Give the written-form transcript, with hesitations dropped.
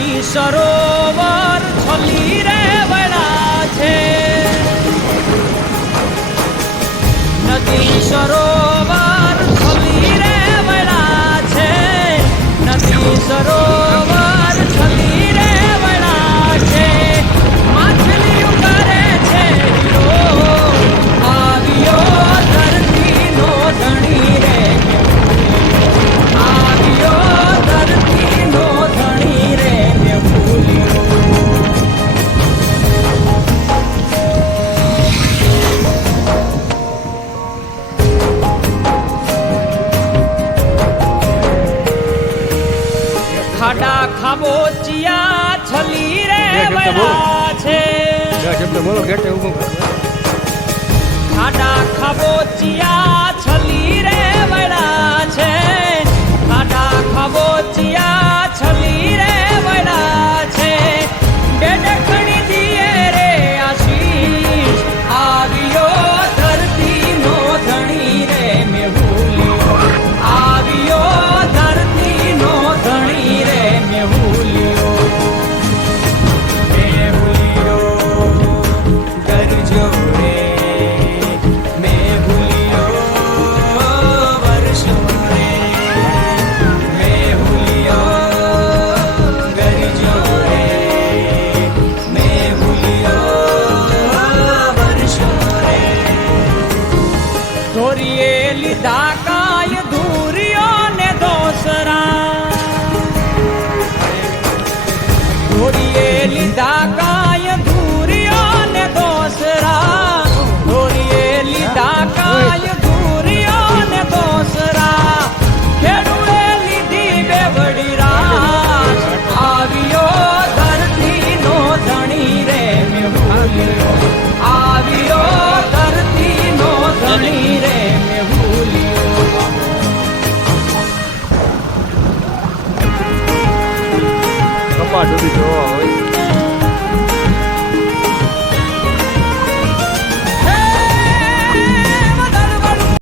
નદી સરોવર છલી રે વળા છે નદી સરોવર છલી રે વળા છે નદી સરોવર છલી રે વળા છે માછલીઓ કરે છે હીરો આવ્યો ધરતીનો ધણી રે આવ્યો ધરતીનો ધણી રે ભૂલ્યો ખાડા ખાબોચિયા છલી રે વળા છે બોલો ગેટે ઊભું ખાડા ખાબોચિયા